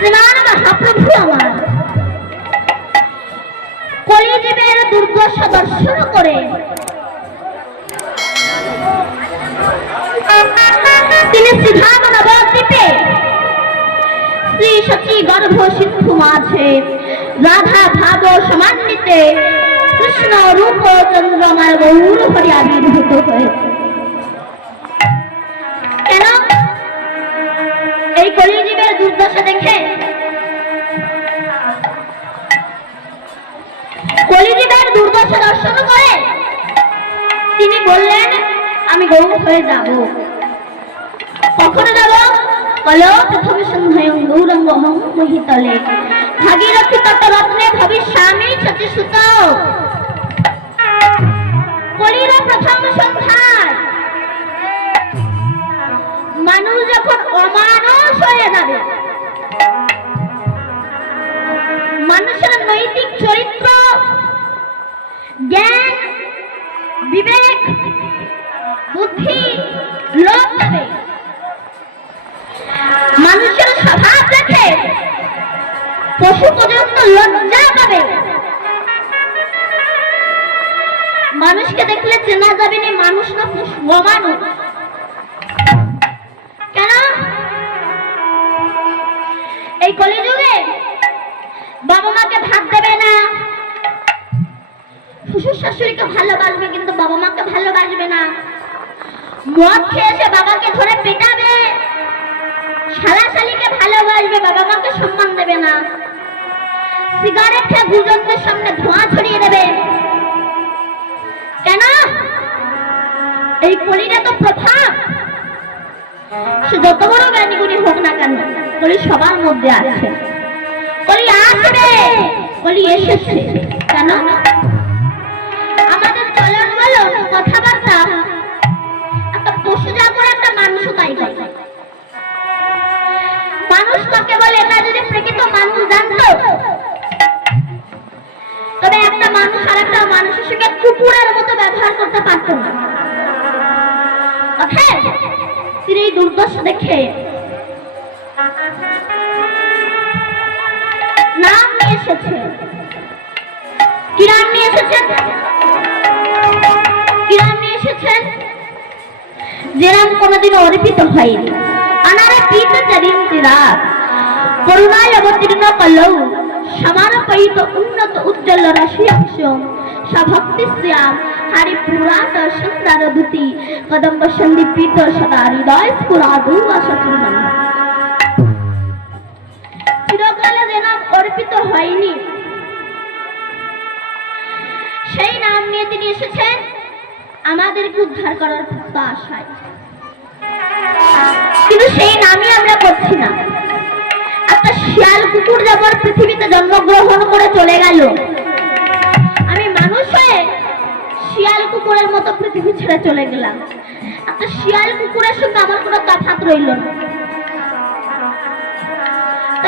শ্রীমান মহাপ্রভু দর্শন করে। শ্রী সচী গর্ভ সিন্ধু মাঝে, রাধা ভাব সমান্বিতে, কৃষ্ণ রূপ চন্দ্রমায় গৌর হরি আবির্ভূত হয়েছে। কেন? এই কলিজীবের দুর্দশা দেখে? কলিজীবের দুর্দশা দর্শন করে। তিনি বললেন, আমি গৌর হয়ে যাব। কখন যাব? কল প্রথমে সন্ধ্যায় গৌরঙ্গ হং মহিতলে। ভাগীরথী তটরত্নে ভবিষ্যামি সচিসুত কলির প্রথম সন্ধ্যায় মানুষ যখন অমানুষ হয়ে যাবে। মানুষের নৈতিক চরিত্র, জ্ঞান, বিবেক, বুদ্ধি লোভ পাবে মানুষের স্বভাব দেখে পশু পর্যন্ত লজ্জা পাবে। মানুষকে দেখলে চেনা যাবে না মানুষ না পশু অমানুষ কেন? এই কলিযুগে বাবা মাকে ভাত দেবে না। শ্বশুর শাশুড়িকে ভালোবাসবে, কিন্তু বাবা মাকে ভালোবাসবে না। মদ খেয়ে এসে বাবাকে ধরে পেটাবে। শালা শালিকে ভালোবাসবে, বাবা মাকে সম্মান দেবে না। সিগারেট খেয়ে গুজনদের সামনে ধোঁয়া ছড়িয়ে দেবে। কেন? এই কলিটা তো প্রভাব সে যত বড় জ্ঞানীগুণী হোক না কেন কলি সবার মধ্যে আছে। কলি আসবে। কলি এসেছে। কেন? আমাদের চলন বলন কথাবার্তা। একটা পশু যা করে একটা মানুষও তাই করে। মানুষ কাকে বলে? এটা যদি প্রকৃত মানুষ জানতো। তবে একটা মানুষ আর একটা মানুষের সঙ্গে কুকুরের মতো ব্যবহার করতে পারতো না। দুর্দশা দেখে নাম নিয়ে এসেছে। কি নাম নিয়ে এসেছেন কি নাম নিয়ে এসেছেন যে নাম কোনোদিন অর্পিত হয়নি। আনারা পিত চরিন চিরাগ করুণায় অবতীর্ণ কলৌ সমারোপিত উন্নত উজ্জ্বল রসিয়াংশ সভক্তি শ্যাম, হারি পুরাট সুন্দর দুতি কদম্ব সন্দীপিত সদা হৃদয় স্ফুরাদু অসচুর্মন অর্পিত হয়নি। সেই নাম নিয়ে তিনি এসেছেন আমাদেরকে উদ্ধার করার আশায়। কিন্তু সেই নামই আমরা করছি না। একটা শিয়াল কুকুর যেমন পৃথিবীতে জন্মগ্রহণ করে চলে গেল, আমি মানুষ হয়ে শিয়াল কুকুরের মতো পৃথিবী ছেড়ে চলে গেলাম। একটা শিয়াল কুকুরের সঙ্গে আমার কোনো তফাৎ রইল না।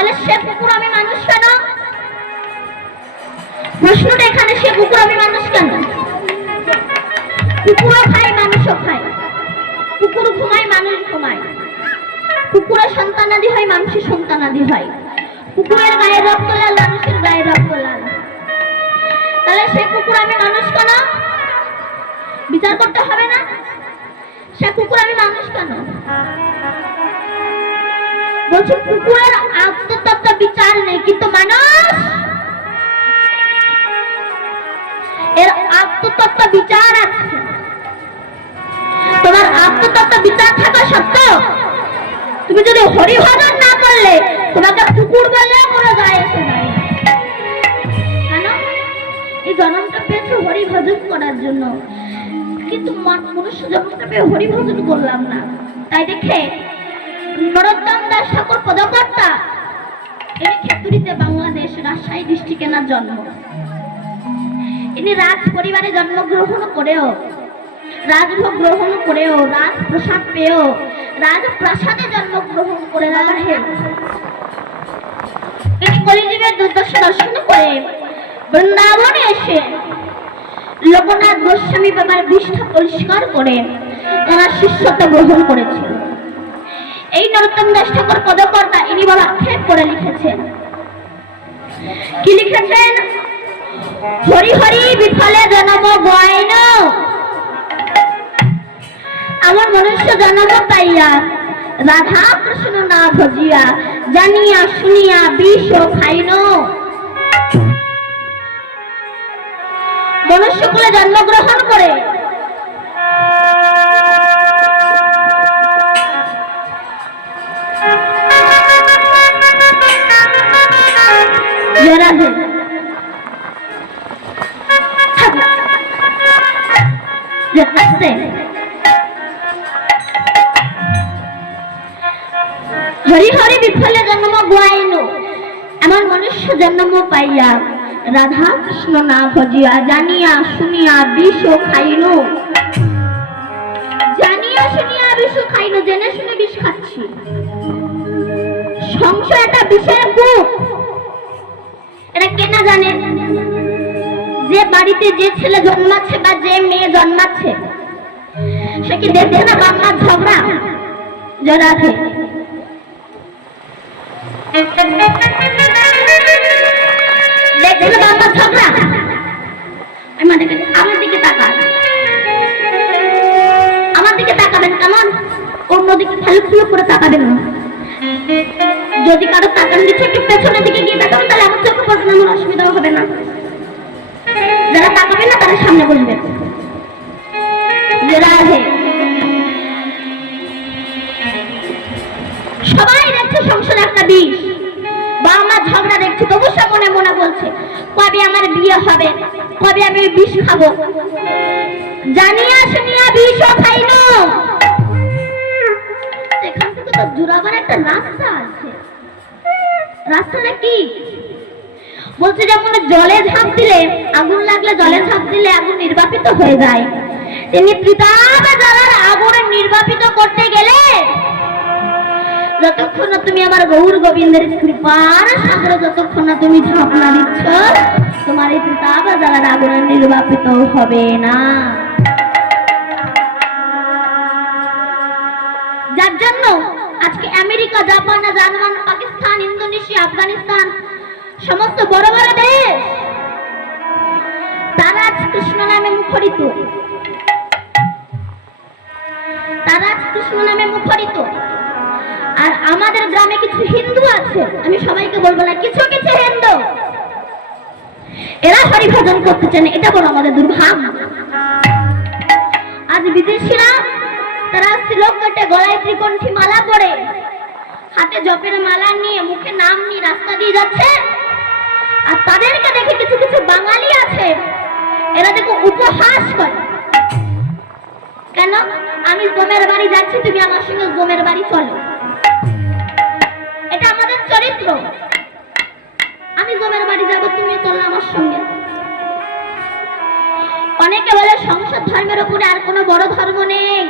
তাহলে সে কুকুর মানুষ কেন? প্রশ্নটা এখানে, সে কুকুর মানুষ কেন? কুকুরও খায়, মানুষও খায়। কুকুর ঘুমায়, মানুষ ঘুমায়। কুকুরের সন্তানাদি হয়, মানুষের সন্তানাদি হয়। কুকুরের গায়ে রক্ত লাল, মানুষের গায়ে রক্ত লাল। তাহলে সে কুকুর আমি মানুষ কেন? বিচার করতে হবে না। সে কুকুর আমি মানুষ কেন? বলছি কুকুরের আত্মতত্ত্ব বিচার নেই, কিন্তু মানুষ এর আত্মতত্ত্ব বিচার আছে। তোমার আত্মতত্ত্ব বিচার থাকা সত্ত্বেও, তুমি যদি হরিভজন না করলে তোমাকে কুকুর বললে কোনো যায় আসে যায়। কেন? এই জন্মটা পেয়েছ হরিভজন করার জন্য। কিন্তু মনুষ্য জন্মটা পেয়ে হরিভজন করলাম না। তাই দেখে নরোত্তম দাস ঠাকুর পদকর্তা ইনি বাংলাদেশ রাজশাহী ডিস্ট্রিক্টে না জন্ম। ইনি রাজ পরিবারে জন্মগ্রহণ করেও, রাজভোগ গ্রহণ করেও, রাজপ্রসাদ পেয়েও, রাজপ্রাসাদে জন্মগ্রহণ করে কলিযুগের দুর্দশা দর্শন করে বৃন্দাবনে এসে লোকনাথ গোস্বামী বাবার বিষ্ঠা পরিষ্কার করে তারা শিষ্যত্ব গ্রহণ করেছিল এই নরোত্তম দাস ঠাকুর পদকর্তা, ইনি বড় আক্ষেপ করে লিখেছেন। কি লিখেছেন? হরি হরি বিফলে জনম গয়ন আমার মনুষ্য জন্ম পাইয়া রাধা কৃষ্ণ না ভজিয়া, জানিয়া শুনিয়া বিষ খাইন। মনুষ্য কুলে জন্মগ্রহণ করে রাধে। হরি হরি বিফলে জন্ম গুয়াইন। এমন মনুষ্য জন্ম পাইয়া রাধা কৃষ্ণ না ভজিয়া জানিয়া শুনিয়া বিষ খাইন। জানিয়া শুনিয়া বিষ খাইন, জেনে শুনে বিষ খাচ্ছি। একটা বিষের এটা কেনা জানে? যে বাড়িতে যে ছেলে জন্মাচ্ছে বা যে মেয়ে জন্মাচ্ছে সে কি দেখছে না বাংলার ঝগড়া। জড়াতে দেখছিল বাংলার ঝগড়া। আমি আমার দিকে তাকান। আমার দিকে তাকাবেন কেমন? অন্যদিকে খালি খুলে করে তাকাবেন। না যদি কারও তাকান দিচ্ছে একটু পেছনের দিকে গিয়ে তাকাবেন, তাহলে আমার চোখে পড়বে না, আমার অসুবিধাও হবে না। যারা তাকাবেন না তারা সামনে বসবেন। যারা আছে সংসারে একটা বিষ বা আমার ঝগড়া দেখছে, তবু সে মনে মনে বলছে, কবে আমার বিয়ে হবে? কবে আমি বিষ খাব? রাস্তা জলে ঝাঁপ দিলে, আগুন লাগলে জলে ঝাঁপ দিলে আগুন নির্বাপিত হয়ে যায়। তেমনি জ্বালার আগুন নির্বাপিত করতে গেলে যতক্ষণ না তুমি আমার গৌর গোবিন্দের কৃপার সাগরে যতক্ষণ না তুমি ঝাঁপ না দিচ্ছ, তোমার এই পিতাব জ্বালার আগুন নির্বাপিত হবে না। যার জন্য আজকে America, Japan, German, Pakistan, Indonesia, Afghanistan, সমস্ত বড় বড় দেশ, তারা আজ কৃষ্ণ নামে মুখরিত। তারা আজ কৃষ্ণ নামে মুখরিত। আর আমাদের গ্রামে কিছু হিন্দু আছে। আমি সবাইকে বলব না কিছু কিছু হিন্দু। এরা হরিভজন করতে চান এটা বড় আমাদের দুর্ভাগ্য। আজ বিদেশিরা, তারা শ্রীলোক কেটে গলায় ত্রিকণ্ঠী মালা পরে, হাতে জপের মালা নিয়ে, মুখে নাম নিয়ে রাস্তা দিয়ে যাচ্ছে। আর তাদেরকে দেখে কিছু কিছু বাঙালি আছে, এরা দেখো উপহাস করে। কেন? আমি গোমের বাড়ি যাচ্ছি, তুমি আমার সঙ্গে গোমের বাড়ি চলো। এটা আমাদের চরিত্র। আমি গোমের বাড়ি যাব, তুমি চলো আমার সঙ্গে। অনেকে বলে সংসদ ধর্মের উপরে আর কোনো বড় ধর্ম নেই।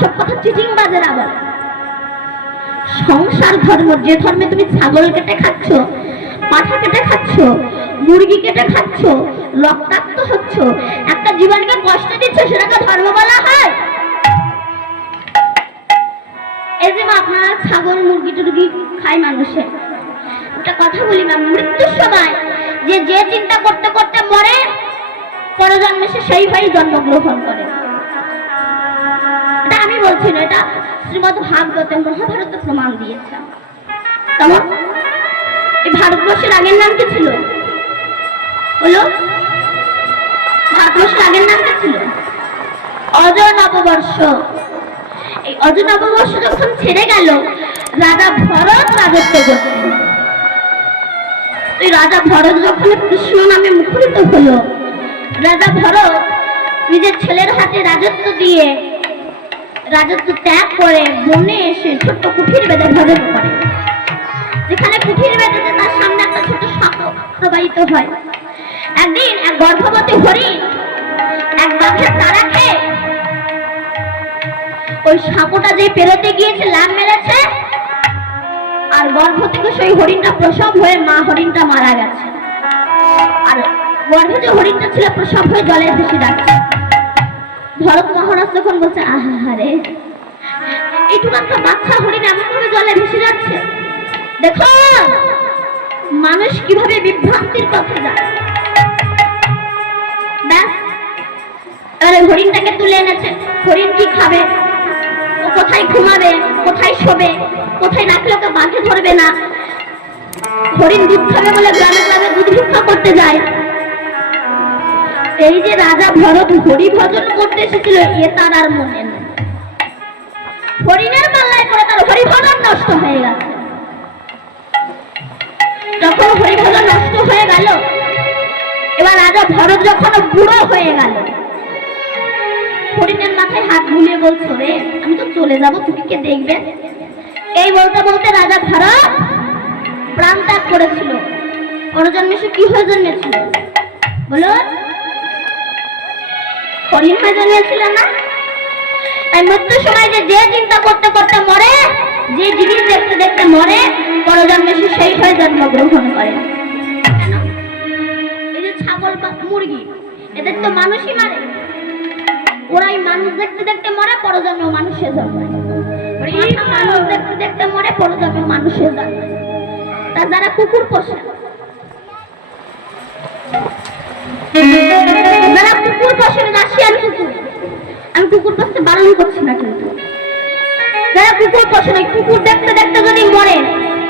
সব কথা চিটিং বাজেরা বলে। সংসার ধর্ম, যে ধর্মে তুমি ছাগল কেটে খাচ্ছ পাঠা কেটে খাচ্ছ, মুরগি কেটে খাচ্ছ, রক্তাক্ত হচ্ছ, একটা জীবনকে কষ্ট দিচ্ছ, সেটাকে ধর্ম বলা হয়। এই যে আপনারা ছাগল, মুরগি, টুরগি খায় মানুষে। একটা কথা বলি মা মৃত্যুর সময় যে যে চিন্তা করতে করতে মরে, পরজন্মে সে সেইভাবেই জন্মগ্রহণ করে। এটা আমি বলছি না, এটা শ্রীমদ ভাগবতে মহাভারতে প্রমাণ দিয়েছে। কেমন? এই ভারতবর্ষের আগের নাম কি ছিল? বলো। ভারতবর্ষের আগের নাম কি ছিল? অজ নববর্ষ এই অজ নববর্ষ যখন ছেড়ে গেল। রাজা ভরত রাজত্ব করতেন রাজা ভরত যখন কৃষ্ণ নামে মুখরিত হলো, রাজা ভরত নিজের ছেলের হাতে রাজত্ব দিয়ে রাজত্ব ত্যাগ করে বনে এসে ছোট্ট কুঠির বেঁধে ভজন করে। যেখানে কুঠির বেঁধেছে তার সামনে একটা ছোট সাপ প্রবাহিত হয়। একদিন এক গর্ভবতী হরিণ এক গাছের তারা খেয়ে ওই সাপটা যে পেরোতে গিয়েছে লাভ মেরেছে, আর গর্ভ থেকে সেই হরিণটা প্রসব হয়ে মা হরিণটা মারা গেছে। আর গর্ভে যে হরিণটা ছিল প্রসব হয়ে জলে ভেসে যাচ্ছে। ভরত মহারাজ তখন বলছে আহা রে এইটুকু একটা বাচ্চা হরিণ এমন ভাবে জলে ভেসে যাচ্ছে? দেখো, মানুষ কীভাবে বিভ্রান্তির পথে যায়। এবারে হরিণটাকে তুলে এনেছে। হরিণ কি খাবে? কোথায় ঘুমাবে? কোথায় শোবে? কোথায় রাখলে ওকে বাঘে ধরবে না? হরিণ দুধ খাবে বলে গ্রামে গ্রামে দুধ ভিক্ষা করতে যায়। এই যে রাজা ভরত হরি ভজন করতে এসেছিল, এ তার আর মনে নেই। হরিণের পাল্লায় করে তার হরি ভজন নষ্ট হয়ে গেল। যখন হরি ভজন নষ্ট হয়ে গেল, এবার রাজা ভরত যখন বুড়ো হয়ে গেল হরিণের মাথায় হাত বুলিয়ে বলছো রে? আমি তো চলে যাব, তুমি কে দেখবে? এই বলতে বলতে রাজা ভরত প্রাণ ত্যাগ করেছিল। পরজন্মেশু কি হয়ে জন্মেছিল? বলুন। হরিণ হয়ে জন্মেছিল না? তাই মৃত্যুর সময় যে যে চিন্তা করতে করতে মরে, যে জিনিস দেখতে দেখতে মরে পরজন্মেশু সেই হয়ে জন্মগ্রহণ করে। কেন? এই যে ছাগল বা মুরগি, এদের তো মানুষই মারে। ওরাই মানুষ দেখতে দেখতে মরে পরজন্ম মানুষে জন্মায় মানুষ দেখতে দেখতে মরে মানুষে জন্মায় যারা কুকুর পোষে, যারা কুকুর পোষে রাশিয়ান কুকুর। আমি কুকুর পোষতে বারণ করছি না কিন্তু। যারা কুকুর পোষে না, কুকুর দেখতে দেখতে যদি মরে,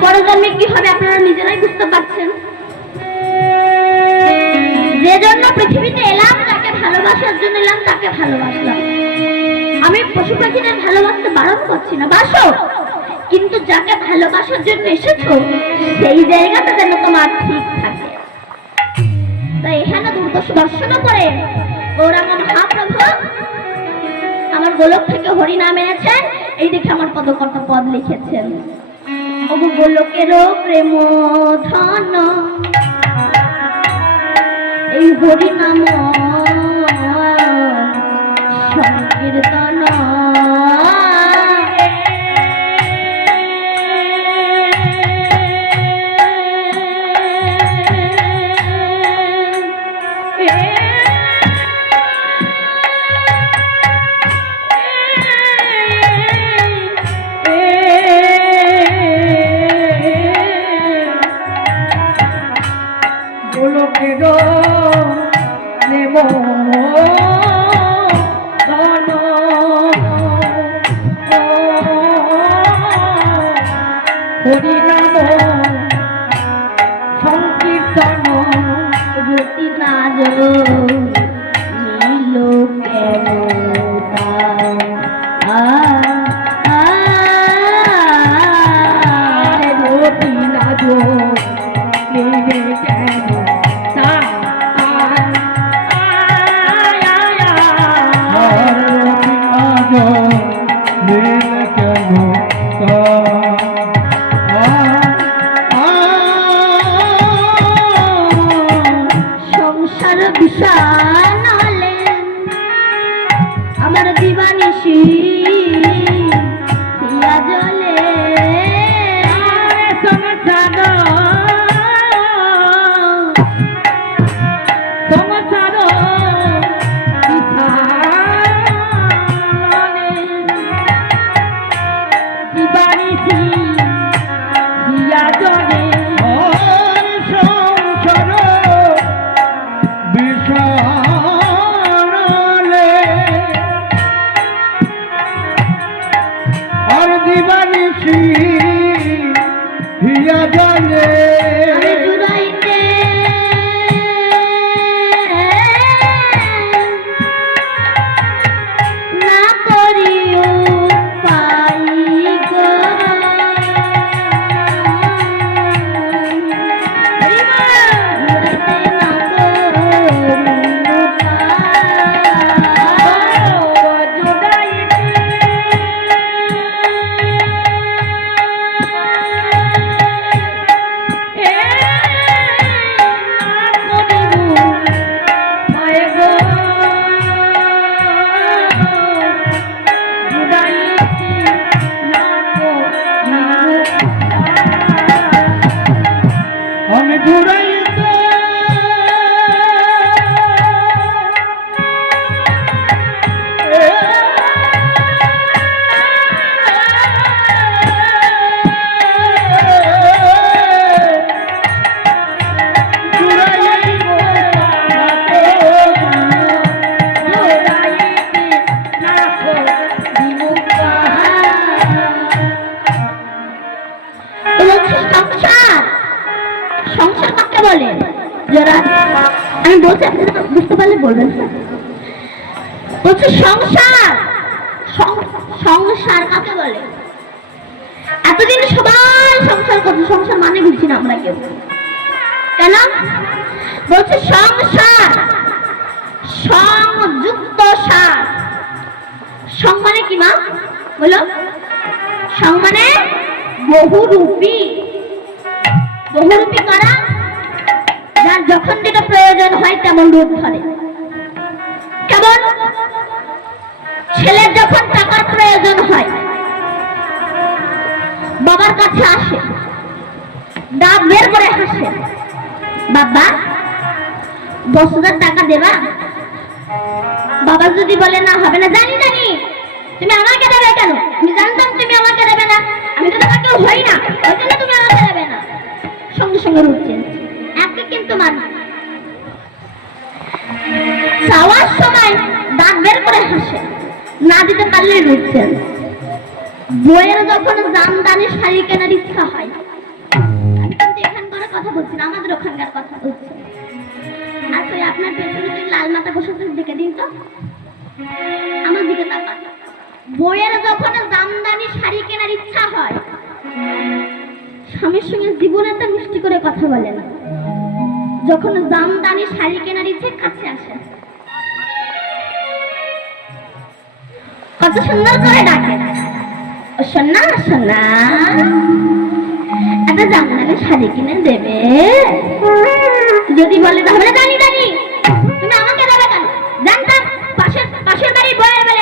পরজন্মে কি হবে আপনারা নিজেরাই বুঝতে পারছেন? যে জন্য পৃথিবীতে এলাম, তাকে ভালোবাসার জন্য এলাম, তাকে ভালোবাসলাম। আমি পশু পাখিদের ভালোবাসতে বারণ করছি না, বাসো। কিন্তু যাকে ভালোবাসার জন্য এসেছ, সেই জায়গাটা যেন তোমার ঠিক থাকে। তাই এখানে দুর্দশা দর্শন করে গৌরাঙ্গ মহাপ্রভু, আমার গোলক থেকে হরিনাম এনেছেন এই দেখে আমার পদকর্তা পদ লিখেছেন। অবু গোলকেরও প্রেম ধন। এই হরি নাম হরিনাম সংকীর্তন রুটি নাজ বলো। সং মানে বহুরূপী। বহুরূপী করা? যার যখন যেটা প্রয়োজন হয় তেমন রূপ ধরে। কেমন? ছেলের যখন টাকার প্রয়োজন হয়, বাবার কাছে আসে, দাঁত বের করে হাসে, বাবা দশ হাজার টাকা দেবা? বাবা যদি বলে, না, হবে না। জানি জানি তুমি আমাকে দেবে কেন? আমি জানতাম তুমি আমাকে দেবে না। আমি তো তোমাকে হই না তুমি আমাকে দেবে না। সঙ্গে সঙ্গে রূপ একে কিন্তু মানে। চাওয়ার সময় দাঁত বের করে হাসে। না দিতে পারলে রূপ বইয়ের যখন জামদানি শাড়ি কেনার ইচ্ছা হয় কথা বলছি আমাদের ওখানকার কথা বলছি। আসলে আপনার পেছনে লাল মাথা বসেছে দেখে দিন তো। আমার দিকে তাকান। বইয়ের যখন জামদানি শাড়ি কেনার ইচ্ছা হয়। স্বামীর সঙ্গে জীবনে তো মিষ্টি করে কথা বলে না যখন জামদানি শাড়ি কেনার ইচ্ছে কাছে আসে। কত সুন্দর করে ডাকে। সোনা সোনা একটা জামদানি শাড়ি কিনে দেবে? যদি বলে তাহলে জানি জানি। তুমি আমাকে দেবে কেন? জানতাম পাশের পাশের বাড়ির বয়ের বেলে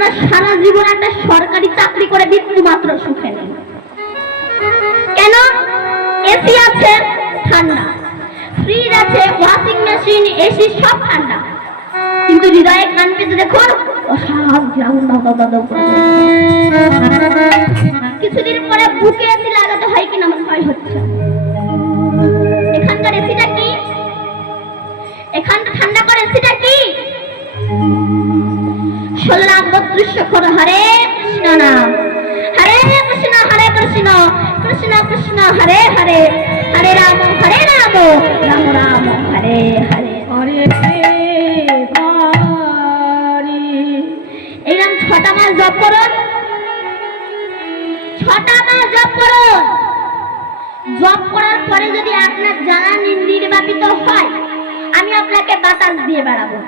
আমরা সারা জীবন একটা সরকারি চাকরি করে বিন্দু মাত্র সুখে নেই। কেন? এসি আছে, ঠান্ডা। ফ্রিজ আছে ওয়াশিং মেশিন এসি সব ঠান্ডা। কিন্তু হৃদয়ে কান পেতে দেখুন। কিছুদিন পরে বুকে এসি লাগাতে হয় কিনা আমার ভয় হচ্ছে। এখানকার এসিটা কি? এখানটা ঠান্ডা করে এসিটা কি? ষোলো লাখ বত্রিশ করে হরে কৃষ্ণ নাম। হরে কৃষ্ণ হরে কৃষ্ণ কৃষ্ণ কৃষ্ণ হরে হরে। হরে রাম হরে রাম রাম রাম হরে হরে। হরে এইরকম ছটা মাস জপ করুন। ছটা মাস জপ করুন। জপ করার পরে যদি আপনার জ্বালা নির্বাপিত হয় আমি আপনাকে বাতাস দিয়ে বেড়াবো।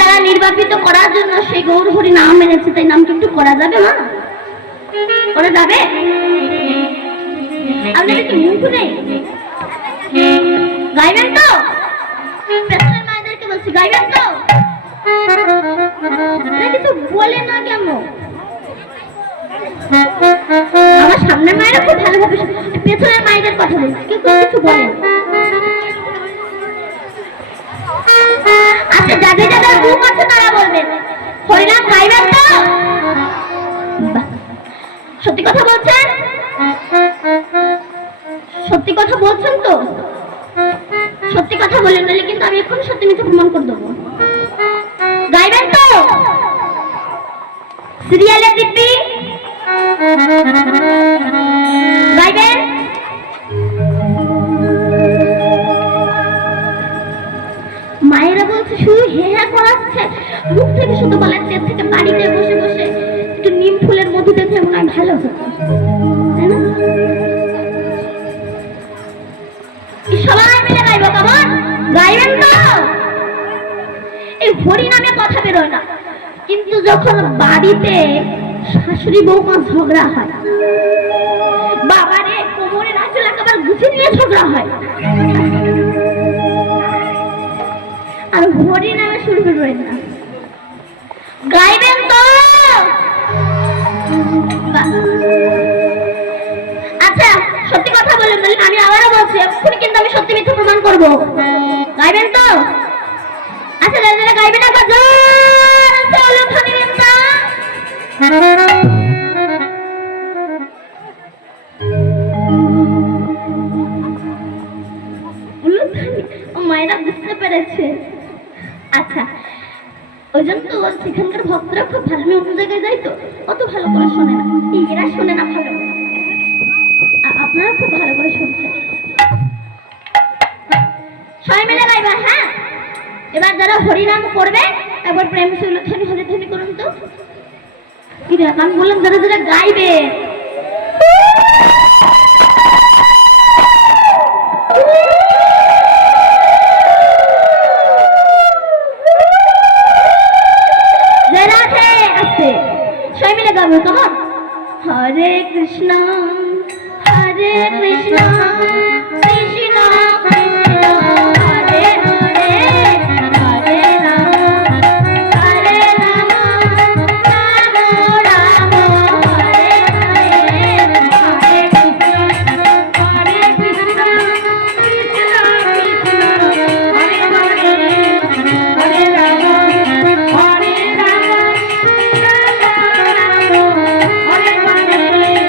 যারা নির্বাপিত করার জন্য সেই গৌর হরি নাম এনেছে, তাই নামটা একটু করা যাবে, মা? করা যাবে? আপনাদের কি মুখ নেই? গাইবেন তো? মায়েদেরকে বলছি, গাইবেন তো? বলে না কেন? আমার সামনের মায়েরা খুব ভালোভাবে পেছনের মায়েদের কথা বলছি, কেউ কিছু বলে না। আচ্ছা যাদের যাদের মুখ আছে তারা বলবেন। হরিনাম গাইবেন তো? সত্যি কথা বলছেন? সত্যি কথা বলছেন তো? সত্যি কথা বলেন, নাহলে কিন্তু আমি এখন সত্যি মিথ্যে প্রমাণ করে দেবো। গাইবেন তো? সিরিয়ালে দিব্যি? মুখ থেকে শুধু বলাচ্ছে এর থেকে বাড়িতে বসে বসে একটু নিম ফুলের মধু দেখলে মনে হয় ভালো হতো? সবাই মিলে গাইবো কেমন? গাইবেন তো? এই হরি নামে কথা বেরোয় না। কিন্তু যখন বাড়িতে শাশুড়ি বৌমা ঝগড়া হয়, বাবারে, কোমরে নাচল একেবারে গুছিয়ে নিয়ে ঝগড়া হয়। আর হরি নামে শুরু করবেন না। গাইবেন তো? আচ্ছা সত্যি কথা বললেন বললেন আমি আবারও বলছি, এক্ষুনি কিন্তু আমি সত্যি মিথ্যা প্রমাণ করব। গাইবেন তো? আচ্ছা যারা যারা গাইবেন, একবার জোর মায়েরা বুঝতে পেরেছে। আচ্ছা ওই জন্য তো বলছি এখানকার ভক্তরা খুব ভালো আমি অন্য জায়গায় যাই তো? অত ভালো করে শোনে না। এরা শোনে না ভালো। আপনারা খুব ভালো করে শুনছেন। সবাই মিলে গাইবা হ্যাঁ? এবার যারা হরিনাম করবে, একবার প্রেম শৈলধ্বনি হরিধ্বনি করুন তো। কি রে আমি বললাম যারা যারা গাইবে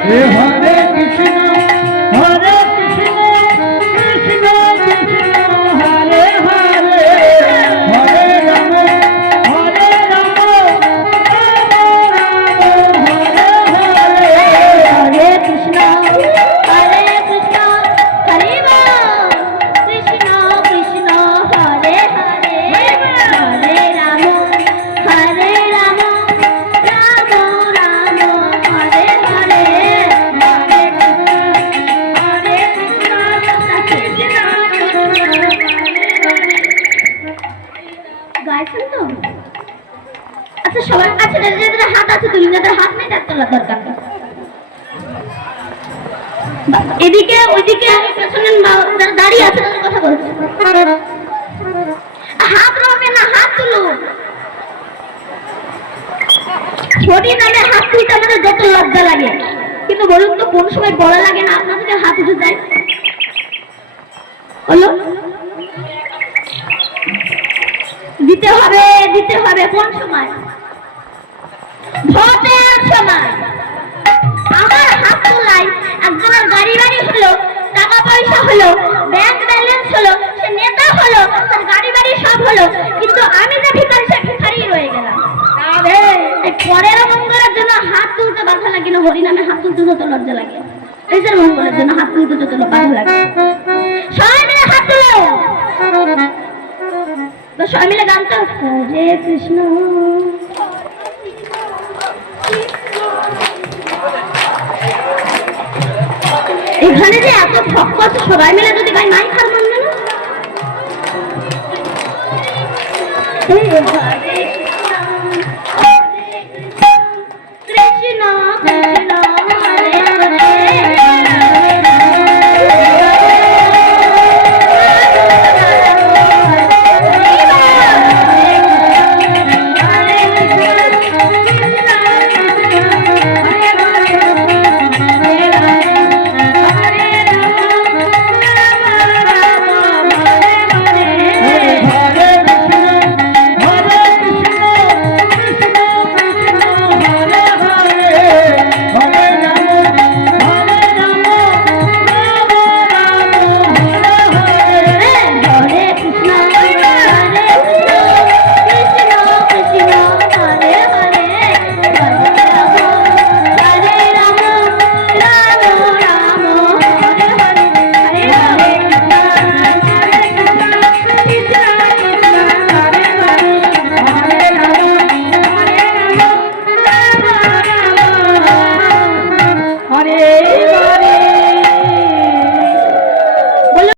হে এদিকে, ওইদিকে। পেছনে দাঁড়িয়ে আছে কথা বলছি। হাত রাখবে না, হাত হাত তুলতে আমাদের যত লজ্জা লাগে। কিন্তু বলুন তো, কোন সময় বলা লাগে না আপনাদের হাত উঠে যায় বলো। দিতে হবে দিতে হবে, কোন সময়? সময়। আমার হাত তোলাই একজনের গাড়ি বাড়ি হলো, টাকা পয়সা হলো ব্যাংক ব্যালেন্স হলো, সে নেতা হলো, তার গাড়ি বাড়ি সব হলো, কিন্তু আমি যে ভিখারি, সে ভিখারি রয়ে গেলাম। পরের মঙ্গলের জন্য হাত তুলতে বাধা লাগে না, হরিনামে হাত তুলতে যত লজ্জা লাগে। নিজের মঙ্গলের জন্য হাত তুলতে যত বাধা লাগে। সবাই মিলে হাত তুলো। সবাই মিলে গান তো কৃষ্ণ। এখানে যে এত আছে সবাই মিলে যদি গাই নাই খার মানবে না।